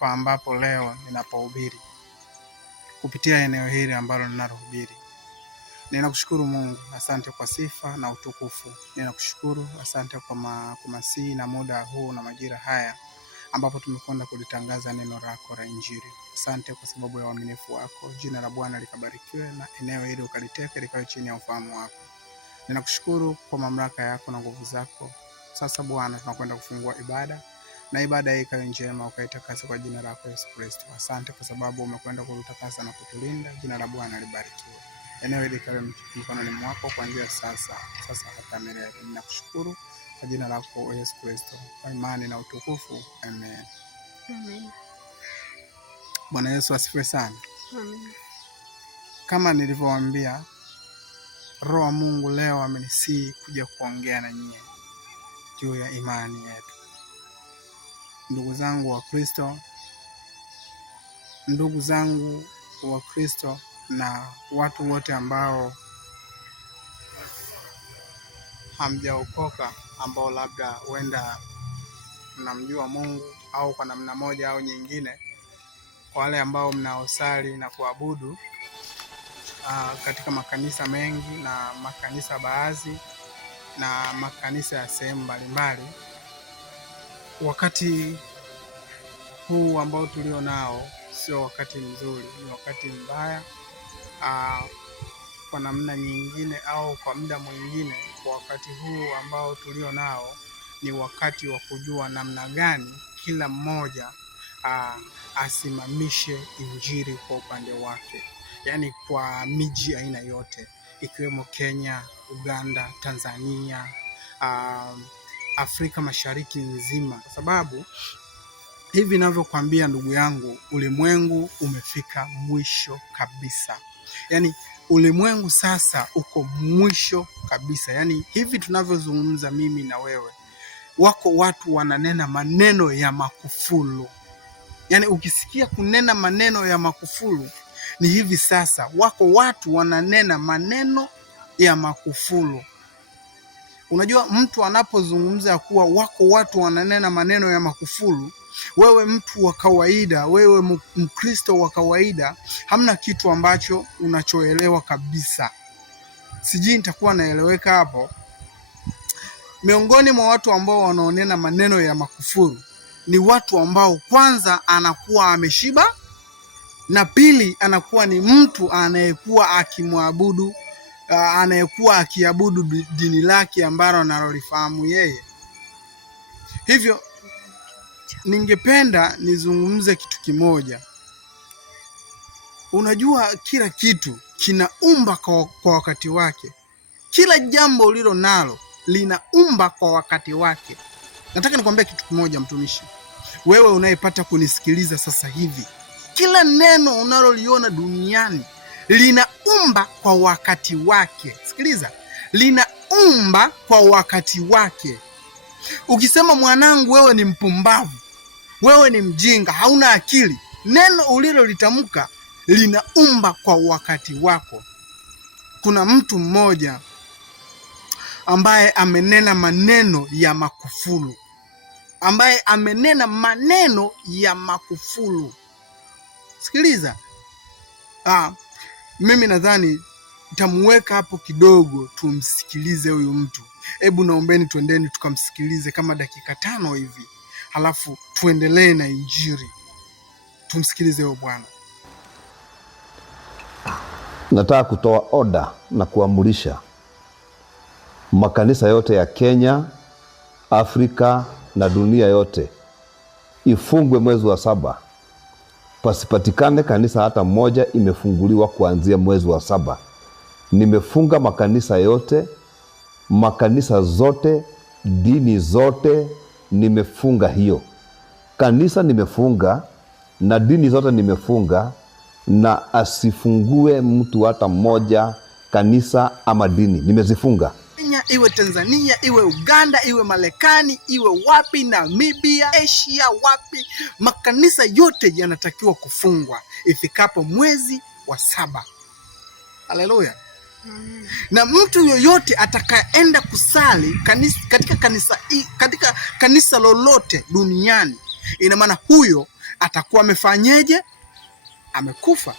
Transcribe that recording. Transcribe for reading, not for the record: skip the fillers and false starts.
hapa ambapo leo ninapohubiri kupitia eneo hili ambalo ninalohubiri. Ninakushukuru Mungu, asante kwa sifa na utukufu. Ninakushukuru, asante kwa masihi na muda huu na majira haya ambapo tumekwenda kulitangaza neno lako la Injili. Asante kwa sababu ya uaminifu wako. Jina la Bwana likabarikiwe na eneo hili ukaliteke likawe chini ya ufahamu wako. Ninakushukuru kwa mamlaka yako na nguvu zako. Sasa Bwana, tunakwenda kufungua ibada na ibada hii ikawe njema, ukaitakase kwa jina lako Yesu Kristo. Asante kwa sababu umekwenda kututakasa na kutulinda. Jina la Bwana libarikiwe. Eneo hili ikawe mikononi mwako kuanzia sasa hata milele. Ninakushukuru kwa jina lako Yesu Kristo, kwa imani na utukufu. Amen. Amen. Bwana Yesu asifiwe sana. Amen. Kama nilivyowaambia, Roho wa Mungu leo amenisihi kuja kuongea na nyie juu ya imani yetu. Ndugu zangu wa Kristo na watu wote ambao hamjaokoka, ambao labda huenda mnamjua Mungu au kwa namna moja au nyingine, kwa wale ambao mnaosali na kuabudu katika makanisa mengi na makanisa baadhi na makanisa ya sehemu mbalimbali, wakati huu ambao tulio nao sio wakati mzuri, ni wakati mbaya kwa namna nyingine au kwa muda mwingine. Kwa wakati huu ambao tulio nao ni wakati wa kujua namna gani kila mmoja asimamishe Injili kwa upande wake, yaani kwa miji aina yote ikiwemo Kenya, Uganda, Tanzania, Afrika Mashariki nzima, kwa sababu hivi ninavyokuambia ndugu yangu, ulimwengu umefika mwisho kabisa. Yaani ulimwengu sasa uko mwisho kabisa. Yaani hivi tunavyozungumza mimi na wewe, wako watu wananena maneno ya makufuru. Yaani ukisikia kunena maneno ya makufuru, ni hivi sasa wako watu wananena maneno ya makufuru. Unajua, mtu anapozungumza kuwa wako watu wananena maneno ya makufuru, wewe mtu wa kawaida, wewe Mkristo wa kawaida, hamna kitu ambacho unachoelewa kabisa. Sijui nitakuwa naeleweka hapo. Miongoni mwa watu ambao wanaonena maneno ya makufuru ni watu ambao kwanza anakuwa ameshiba, na pili anakuwa ni mtu anayekuwa akimwabudu, anayekuwa akiabudu dini lake ambalo analolifahamu yeye. Hivyo ningependa nizungumze kitu kimoja. Unajua, kila kitu kinaumba kwa wakati wake. Kila jambo ulilo nalo linaumba kwa wakati wake. Nataka nikwambie kitu kimoja, mtumishi, wewe unayepata kunisikiliza sasa hivi, kila neno unaloliona duniani linaumba kwa wakati wake. Sikiliza, linaumba kwa wakati wake. Ukisema mwanangu, wewe ni mpumbavu, wewe ni mjinga, hauna akili, neno ulilolitamka linaumba kwa wakati wako. Kuna mtu mmoja ambaye amenena maneno ya makufuru, Sikiliza, mimi nadhani nitamuweka hapo kidogo tumsikilize huyu mtu. Hebu naombeni twendeni tukamsikilize kama dakika 5 hivi, halafu tuendelee na Injili. Tumsikilize huyo bwana. Nataka kutoa oda na kuamurisha makanisa yote ya Kenya, Afrika na dunia yote ifungwe mwezi wa 7. Pasipatikane kanisa hata moja imefunguliwa kuanzia mwezi wa 7. Nimefunga makanisa yote, makanisa zote, dini zote, nimefunga hiyo. Kanisa nimefunga na dini zote nimefunga, na asifungue mtu hata mmoja kanisa ama dini. Nimezifunga. Kenya, iwe Tanzania, iwe Uganda, iwe Marekani, iwe wapi, Namibia, Asia, wapi, makanisa yote yanatakiwa kufungwa ifikapo mwezi wa 7. Haleluya. Na mtu yoyote atakayeenda kusali katika kanisa lolote duniani, ina maana huyo atakuwa amefanyeje? Amekufa.